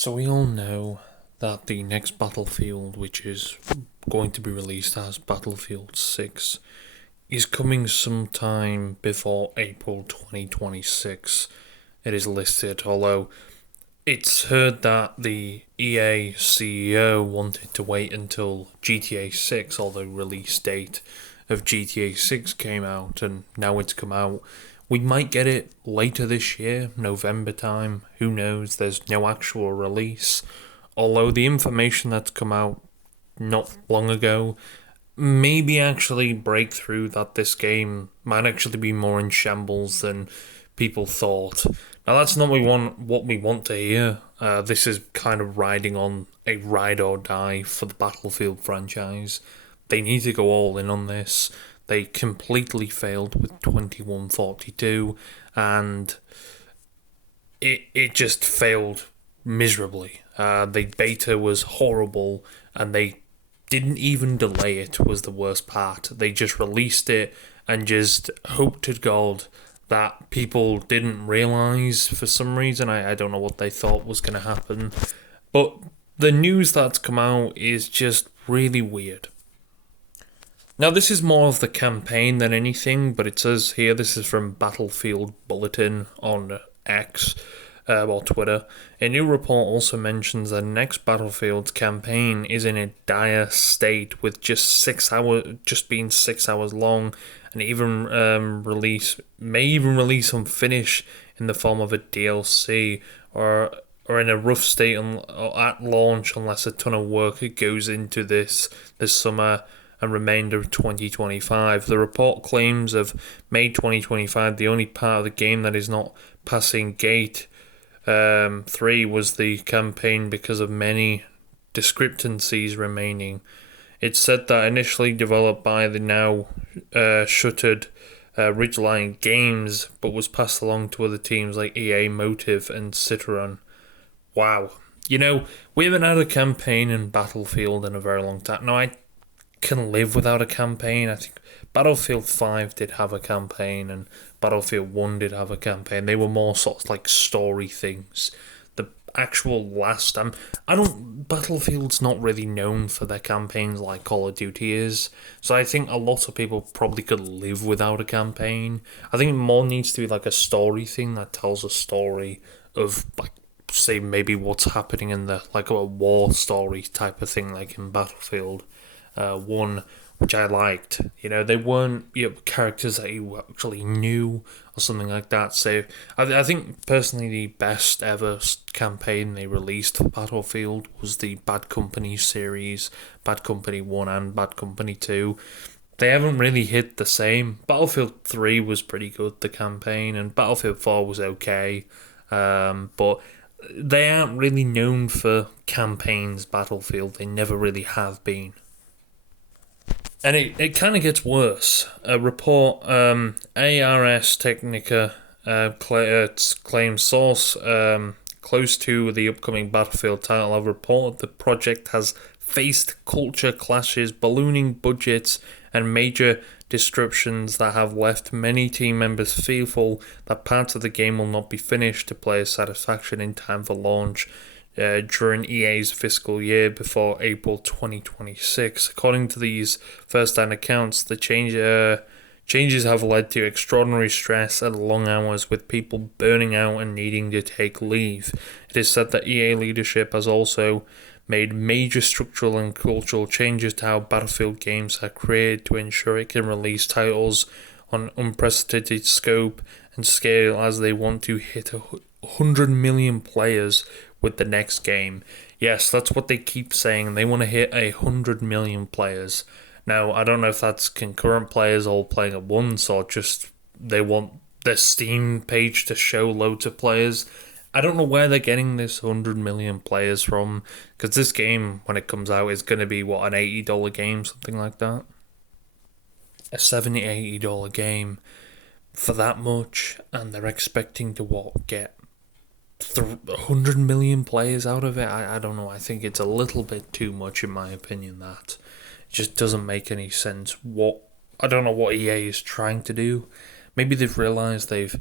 So we all know that the next Battlefield, which is going to be released as Battlefield 6, is coming sometime before April 2026. It is listed, although it's heard that the EA CEO wanted to wait until GTA 6, although release date of GTA 6 came out and now it's come out. We might get it later this year, November time. Who knows? There's no actual release. Although the information that's come out not long ago maybe actually break through that this game might actually be more in shambles than people thought. Now that's not what we want to hear. This is kind of riding on a ride or die for the Battlefield franchise. They need to go all in on this. They completely failed with 2142, and it just failed miserably. The beta was horrible, and they didn't even delay it, was the worst part. They just released it and just hoped to God that people didn't realise for some reason. I don't know what they thought was going to happen. But the news that's come out is just really weird. Now, this is more of the campaign than anything, but it says here, this is from Battlefield Bulletin on X, or Twitter. A new report also mentions that next Battlefield's campaign is in a dire state, with just being 6 hours long, and even may even release unfinished in the form of a DLC or in a rough state at launch, unless a ton of work goes into this summer and remainder of 2025. The report claims of May 2025, the only part of the game that is not passing Gate 3 was the campaign because of many discrepancies remaining. It's said that initially developed by the now shuttered Ridgeline Games, but was passed along to other teams like EA Motive and Citron. Wow. You know, we haven't had a campaign in Battlefield in a very long time. Now, I can live without a campaign. I think Battlefield 5 did have a campaign and Battlefield 1 did have a campaign. They were more sort of like story things. The actual last time, Battlefield's not really known for their campaigns like Call of Duty is. So I think a lot of people probably could live without a campaign. I think it more needs to be like a story thing that tells a story of, like, say maybe what's happening in the, like, a war story type of thing, like in Battlefield 1, which I liked. You know, they weren't characters that you actually knew or something like that. So I think personally the best ever campaign they released for Battlefield was the Bad Company series, Bad Company 1 and Bad Company 2. They haven't really hit the same. Battlefield 3 was pretty good, the campaign, and Battlefield 4 was okay. But they aren't really known for campaigns, Battlefield. They never really have been. And it kind of gets worse. A report, Ars Technica claims source close to the upcoming Battlefield title have reported the project has faced culture clashes, ballooning budgets, and major disruptions that have left many team members fearful that parts of the game will not be finished to players' satisfaction in time for launch during EA's fiscal year before April 2026. According to these first-hand accounts, the changes have led to extraordinary stress and long hours, with people burning out and needing to take leave. It is said that EA leadership has also made major structural and cultural changes to how Battlefield games are created to ensure it can release titles on unprecedented scope and scale, as they want to hit 100 million players with the next game. Yes, that's what they keep saying. They want to hit 100 million players. Now, I don't know if that's concurrent players all playing at once, or just they want their Steam page to show loads of players. I don't know where they're getting this 100 million players from, because this game, when it comes out, is going to be, what, an $80 game, something like that? A $70, $80 game for that much, and they're expecting to, get 100 million players out of it. I don't know. I think it's a little bit too much, in my opinion. That it just doesn't make any sense. I don't know what EA is trying to do. Maybe they've realised they've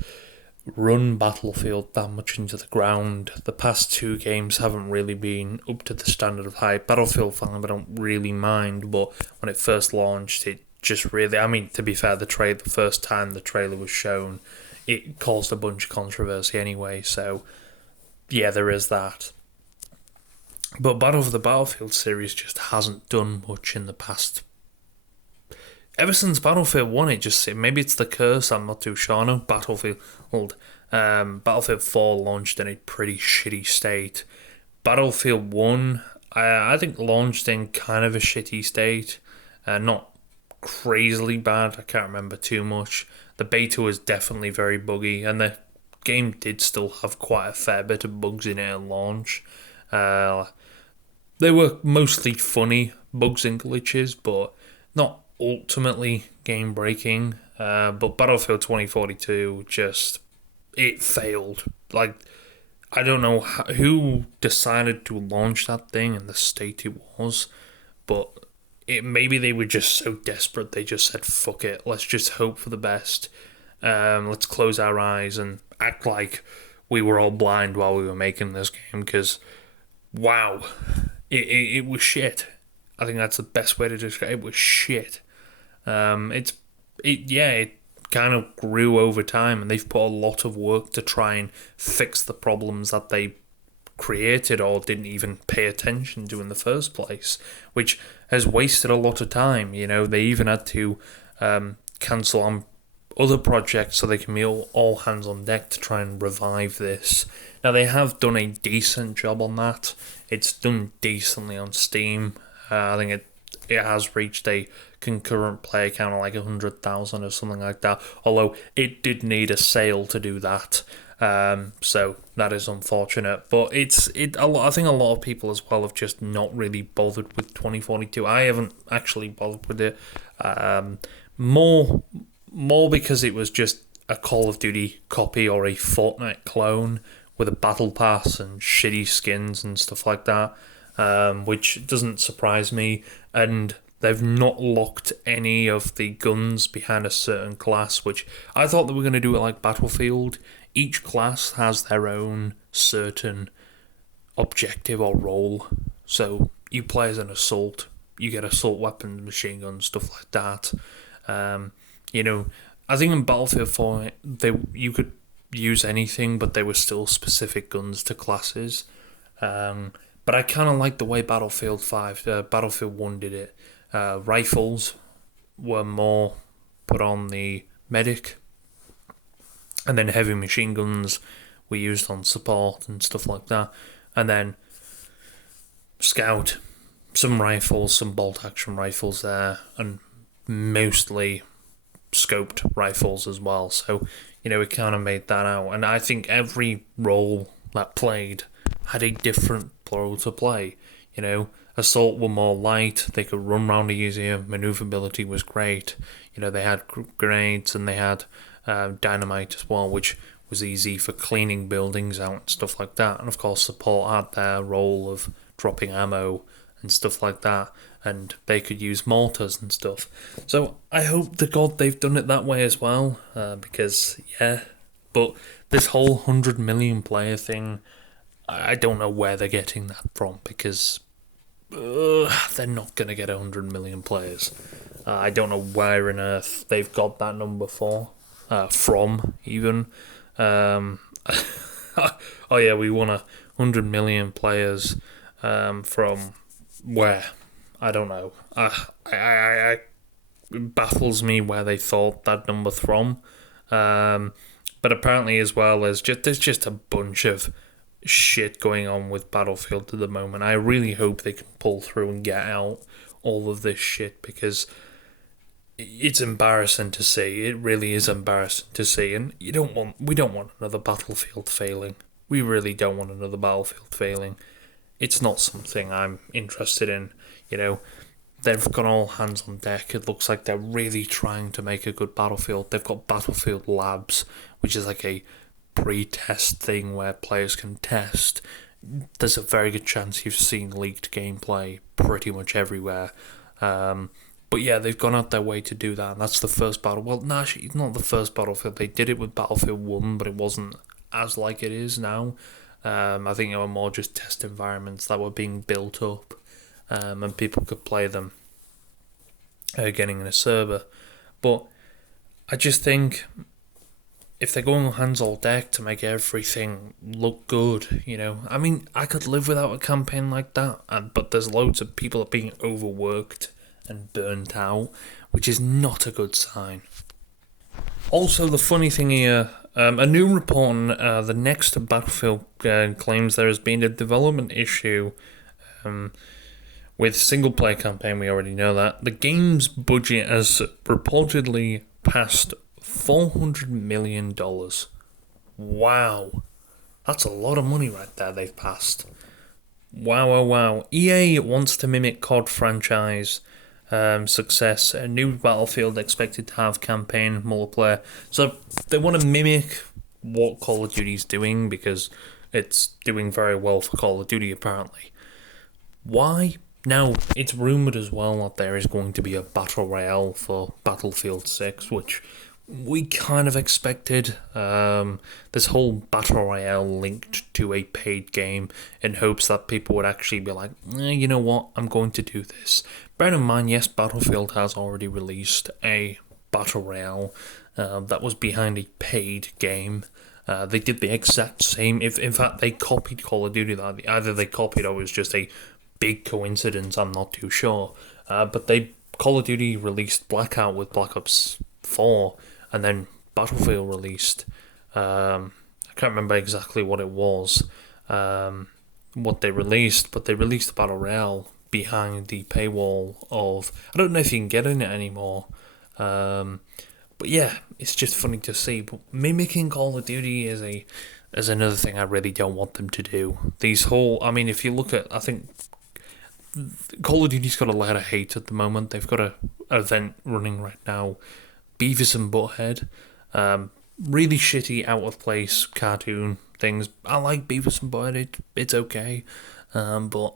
run Battlefield that much into the ground. The past two games haven't really been up to the standard of hype. Battlefield 5 I don't really mind, but when it first launched, it just really, I mean, to be fair, the first time the trailer was shown, it caused a bunch of controversy anyway, so yeah, there is that. But the Battlefield series just hasn't done much in the past. Ever since Battlefield 1, maybe it's the curse, I'm not too sure. I know Battlefield 4 launched in a pretty shitty state. Battlefield 1, I think launched in kind of a shitty state. Not crazily bad, I can't remember too much. The beta was definitely very buggy, and the game did still have quite a fair bit of bugs in it at launch. They were mostly funny bugs and glitches, but not ultimately game breaking. But Battlefield 2042 it failed. Like, I don't know who decided to launch that thing in the state it was, but maybe they were just so desperate they just said, fuck it, let's just hope for the best. Let's close our eyes and act like we were all blind while we were making this game, because wow, it was shit. I think that's the best way to describe it. It was shit. It kind of grew over time, and they've put a lot of work to try and fix the problems that they created or didn't even pay attention to in the first place, which has wasted a lot of time. You know, they even had to cancel on other projects so they can be all hands on deck to try and revive this. Now, they have done a decent job on that. It's done decently on Steam. I think it has reached a concurrent player count of like 100,000 or something like that, although it did need a sale to do that. So that is unfortunate, but I think a lot of people as well have just not really bothered with 2042. I haven't actually bothered with it. More because it was just a Call of Duty copy or a Fortnite clone with a battle pass and shitty skins and stuff like that, which doesn't surprise me. And they've not locked any of the guns behind a certain class, which I thought they were going to do it like Battlefield. Each class has their own certain objective or role. So you play as an assault, you get assault weapons, machine guns, stuff like that. I think in Battlefield 4, you could use anything, but there were still specific guns to classes. But I kind of like the way Battlefield 1 did it. Rifles were more put on the medic, and then heavy machine guns were used on support and stuff like that. And then scout, some rifles, some bolt action rifles there, and mostly scoped rifles as well. So, it kind of made that out. And I think every role that played had a different role to play. Assault were more light, they could run around easier, maneuverability was great. They had grenades and they had dynamite as well, which was easy for cleaning buildings out and stuff like that. And of course, support had their role of dropping ammo and stuff like that, and they could use mortars and stuff. So I hope to God they've done it that way as well, because, yeah. But this whole 100 million player thing, I don't know where they're getting that from, because they're not going to get 100 million players. I don't know where on earth they've got that number from, even. Oh yeah, we won 100 million players from where? I don't know. It baffles me where they thought that number from. But apparently as well, there's just a bunch of shit going on with Battlefield at the moment. I really hope they can pull through and get out all of this shit, because it's embarrassing to see. It really is embarrassing to see, and we don't want another Battlefield failing. We really don't want another Battlefield failing. It's not something I'm interested in. They've got all hands on deck. It looks like they're really trying to make a good Battlefield. They've got Battlefield Labs, which is like a pre-test thing where players can test. There's a very good chance you've seen leaked gameplay pretty much everywhere. But yeah, they've gone out their way to do that, and that's the first battle. Well, no, actually, it's not the first Battlefield. They did it with Battlefield 1, but it wasn't as like it is now. I think it were more just test environments that were being built up, and people could play them getting in a server. But I just think if they're going hands all deck to make everything look good, I mean, I could live without a campaign like that, but there's loads of people being overworked and burnt out, which is not a good sign. Also, the funny thing here, a new report on the next Battlefield claims there has been a development issue with single-player campaign. We already know that. The game's budget has reportedly passed $400 million. Wow. That's a lot of money right there they've passed. Wow. EA wants to mimic COD franchise success. A new Battlefield expected to have campaign multiplayer. So they want to mimic what Call of Duty's doing because it's doing very well for Call of Duty apparently. Why? Now, it's rumoured as well that there is going to be a Battle Royale for Battlefield 6, which we kind of expected. This whole Battle Royale linked to a paid game in hopes that people would actually be like, you know what, I'm going to do this. Bear in mind, yes, Battlefield has already released a Battle Royale that was behind a paid game. They did the exact same. In fact, they copied Call of Duty. Either they copied or it was just a big coincidence, I'm not too sure. But Call of Duty released Blackout with Black Ops 4, and then Battlefield released, I can't remember exactly what it was, what they released, but they released the Battle Royale behind the paywall of, I don't know if you can get in it anymore, but yeah, it's just funny to see. But mimicking Call of Duty is another thing I really don't want them to do. If you look at, I think Call of Duty's got a lot of hate at the moment. They've got an event running right now, Beavis and Butthead. Really shitty, out of place cartoon things. I like Beavis and Butthead. It's okay, but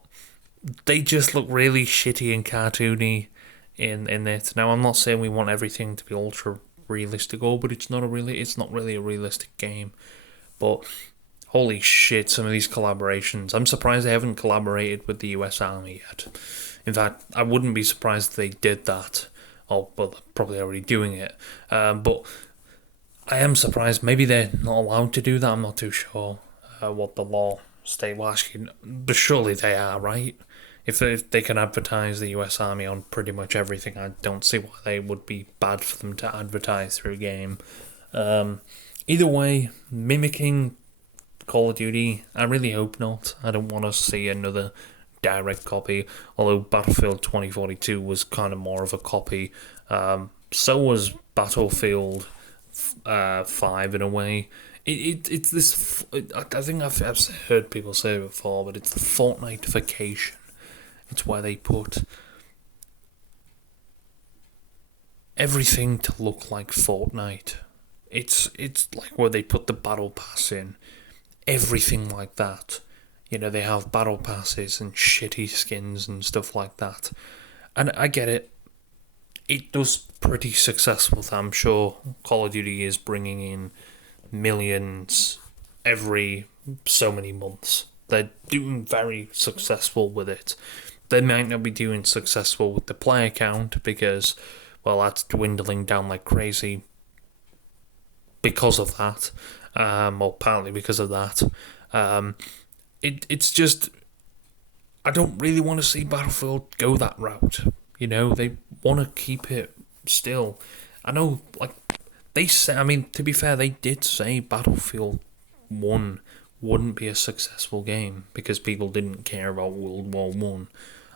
they just look really shitty and cartoony in it. Now, I'm not saying we want everything to be ultra realistic, but it's not really a realistic game. But holy shit, some of these collaborations. I'm surprised they haven't collaborated with the US Army yet. In fact, I wouldn't be surprised if they did that. Well, they're probably already doing it. But I am surprised. Maybe they're not allowed to do that. I'm not too sure what the law state. Well, actually, but surely they are, right? If they can advertise the US Army on pretty much everything, I don't see why they would be bad for them to advertise through a game. Either way, mimicking Call of Duty, I really hope not. I don't want to see another direct copy, although Battlefield 2042 was kind of more of a copy. So was Battlefield 5 in a way. It's this, I think I've heard people say it before, but it's the Fortnite-ification. It's where they put everything to look like Fortnite. It's like where they put the battle pass in, everything like that. They have battle passes and shitty skins and stuff like that. And I get it. It does pretty successful. I'm sure Call of Duty is bringing in millions every so many months. They're doing very successful with it. They might not be doing successful with the player count because, well, that's dwindling down like crazy because of that. Or partly because of that. It's just, I don't really want to see Battlefield go that route. They want to keep it still. I know, they say, to be fair, they did say Battlefield 1 wouldn't be a successful game because people didn't care about World War 1.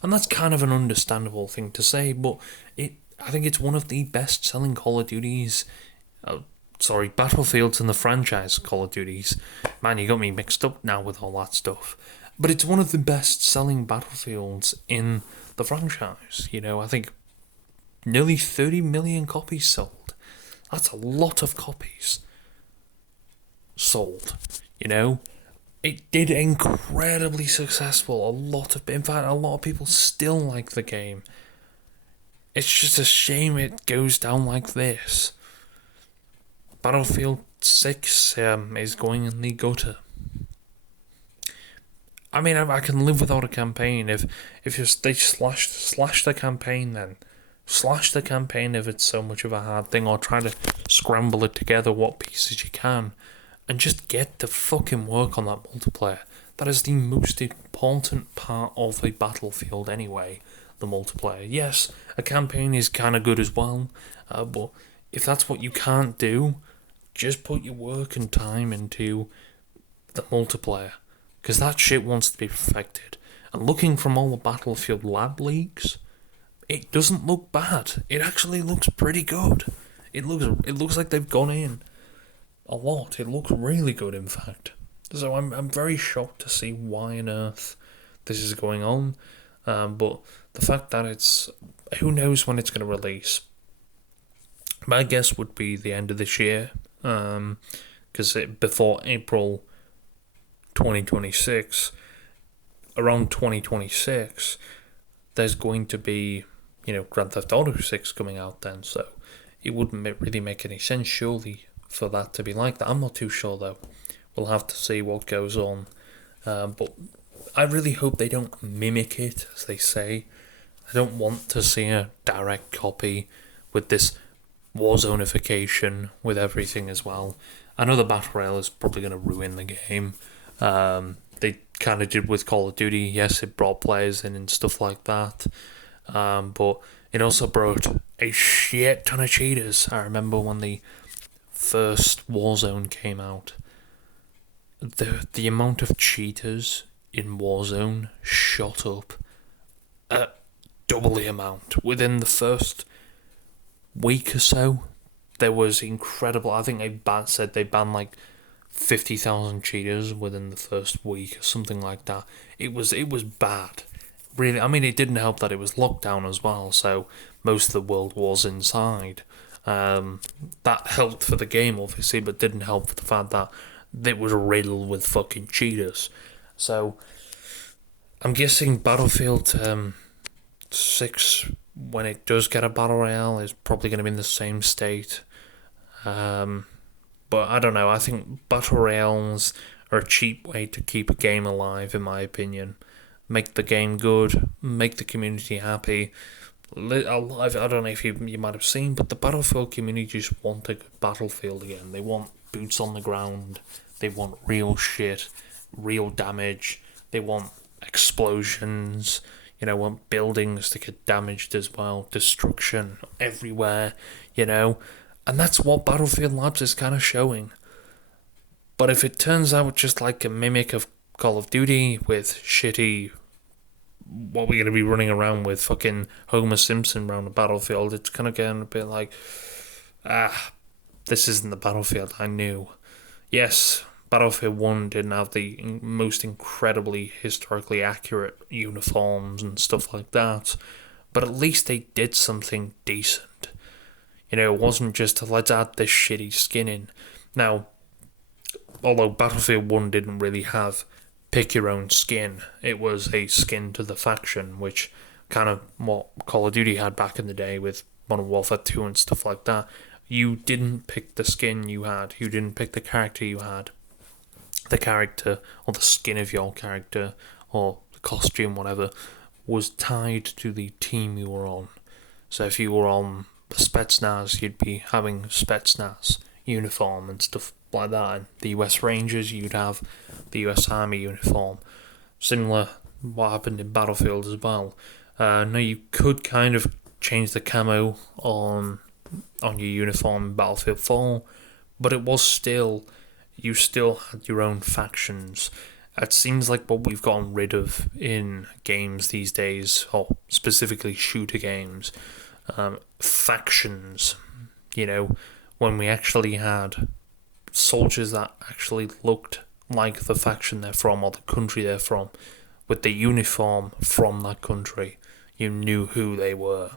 And that's kind of an understandable thing to say, but I think it's one of the best-selling Call of Duties. Battlefields in the franchise Call of Duties. Man, you got me mixed up now with all that stuff. But it's one of the best-selling Battlefields in the franchise. I think nearly 30 million copies sold. That's a lot of copies sold. It did incredibly successful. In fact, a lot of people still like the game. It's just a shame it goes down like this. Battlefield 6 is going in the gutter. I mean, I can live without a campaign if they slash the campaign then. Slash the campaign if it's so much of a hard thing, or try to scramble it together what pieces you can, and just get the fucking work on that multiplayer. That is the most important part of a Battlefield anyway, the multiplayer. Yes, a campaign is kind of good as well, but if that's what you can't do, just put your work and time into the multiplayer, because that shit wants to be perfected. And looking from all the Battlefield lab leaks, it doesn't look bad. It actually looks pretty good. It looks like they've gone in a lot. It looks really good, in fact. So I'm very shocked to see why on earth this is going on. But the fact that it's, who knows when it's going to release. My guess would be the end of this year, because before April 2026, around 2026, there's going to be, Grand Theft Auto 6 coming out then, so it wouldn't really make any sense, surely, for that to be like that. I'm not too sure, though. We'll have to see what goes on. But I really hope they don't mimic it, as they say. I don't want to see a direct copy with this Warzone-ification with everything as well. I know the Battle Royale is probably going to ruin the game. They kind of did with Call of Duty. Yes, it brought players in and stuff like that. But it also brought a shit ton of cheaters. I remember when the first Warzone came out. The amount of cheaters in Warzone shot up at double the amount. Within the first week or so, there was incredible. I think said they banned like 50,000 cheaters within the first week or something like that. It was bad. Really, I mean, it didn't help that it was lockdown as well, so most of the world was inside. That helped for the game, obviously, but didn't help for the fact that it was riddled with fucking cheaters. So, I'm guessing Battlefield 6, when it does get a Battle Royale, is probably going to be in the same state. But I don't know, I think Battle Royales are a cheap way to keep a game alive, in my opinion. Make the game good, make the community happy. I don't know if you might have seen, but the Battlefield community just want a good Battlefield again. They want boots on the ground. They want real shit, real damage. They want explosions. Want buildings to get damaged as well. Destruction everywhere, And that's what Battlefield Labs is kind of showing. But if it turns out just like a mimic of Call of Duty with shitty, what we're going to be running around with fucking Homer Simpson around the battlefield, it's kind of getting a bit like, this isn't the Battlefield I knew. Yes, Battlefield 1 didn't have the most incredibly historically accurate uniforms and stuff like that, but at least they did something decent. It wasn't just let's add this shitty skin in. Now, although Battlefield 1 didn't really have pick your own skin, it was a skin to the faction, which kind of what Call of Duty had back in the day with Modern Warfare 2 and stuff like that. You didn't pick the skin you had, you didn't pick the character you had. The character, or the skin of your character, or the costume, whatever, was tied to the team you were on. So if you were on the Spetsnaz, you'd be having Spetsnaz uniform and stuff like that. And the US Rangers, you'd have the US Army uniform. Similar what happened in Battlefield as well. Now you could kind of change the camo on your uniform in Battlefield 4, but it was still, you still had your own factions. It seems like what we've gotten rid of in games these days, or specifically shooter games, factions, when we actually had soldiers that actually looked like the faction they're from or the country they're from, with the uniform from that country. You knew who they were.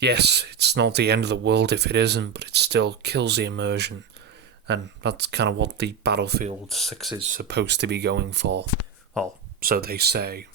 Yes, it's not the end of the world if it isn't, but it still kills the immersion. And that's kind of what the Battlefield 6 is supposed to be going for. Well, so they say.